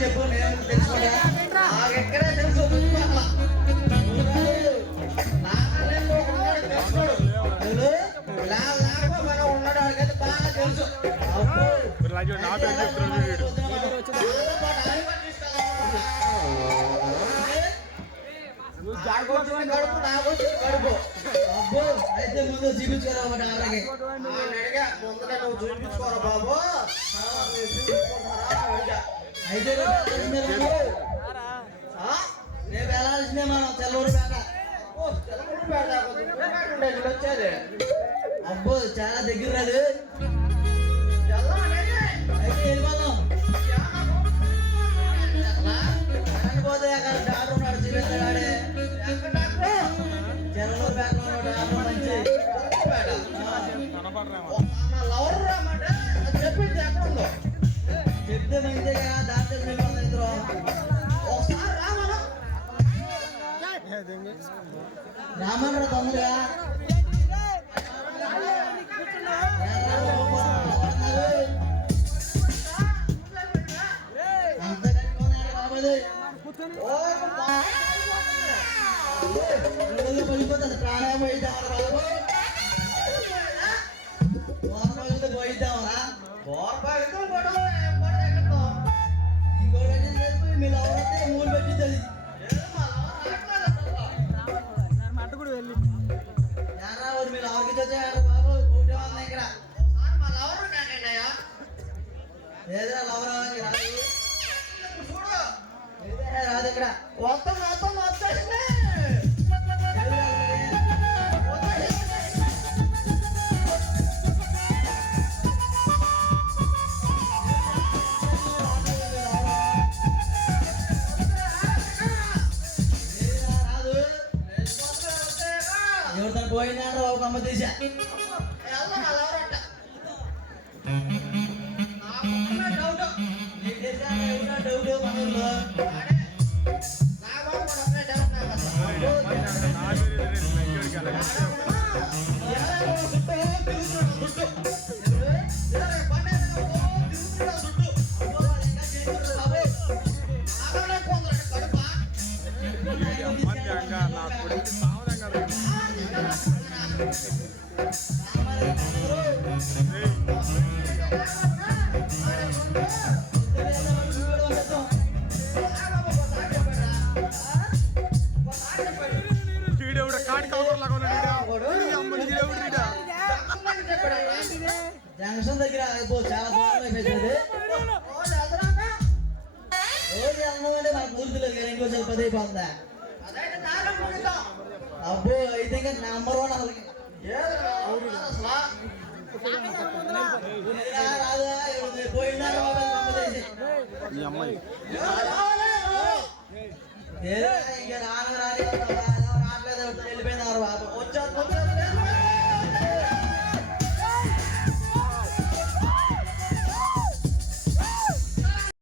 చెప్పు నేను తెలుసుకుంటా. నాకెక్కడే తెలుసు మనం ఉన్నాడు వాడికైతే బాగా తెలుసు. గడుపు నాకు గడుపు అబ్బో అయితే ముందు చూపించుకోరా అలాగే అడిగా ముందుగా నువ్వు చూపించుకోరా బాబు అయితే రేపు వెళ్ళాల్సిందే మనం తెల్లూరు పేట వచ్చేది అబ్బో చాలా దగ్గర రాదు అయితే వెళ్ళిపోదాం పోతే అక్కడ డాక్టర్ ఉన్నాడు చూపించాడే తెల్లూరు పేటలో ఉన్నాడు మంచి చెప్పింది ఎక్కడ ఉందో చెప్తే మంచిగా డాక్టర్ ఇద్దరు ఒకసారి రామన్ తొందరగా అంత కట్టుకున్నాడు బాబు పడిపోతుంది ప్రాణాయం పోయిద్దామరా బాబు పోయిద్దామరా మీరు ఎవరైతే మూడు పెట్టింది మీరు ఎవరికి వచ్చారు బాబు ఒకటే ఉంది ఇక్కడ ఏదైనా లవరా రాదు ఇక్కడ మొత్తం మొత్తం వచ్చేసింది ఎవరితో పోయినాడు ఒక అమ్మ తీసా డౌట్ మనలో జంక్షన్ దగ్గర చాలా బాగుంది రోజు అన్నమంటే మనకు గుర్తులేదు కదా ఇంకో చాలా పది అయిపోతుందా అబ్బో అయితే ఇంకా నంబర్ 1 అసలు పోయినారు ఇంకా రాను రాని రావట్లేదు వెళ్ళిపోయినారు బాబు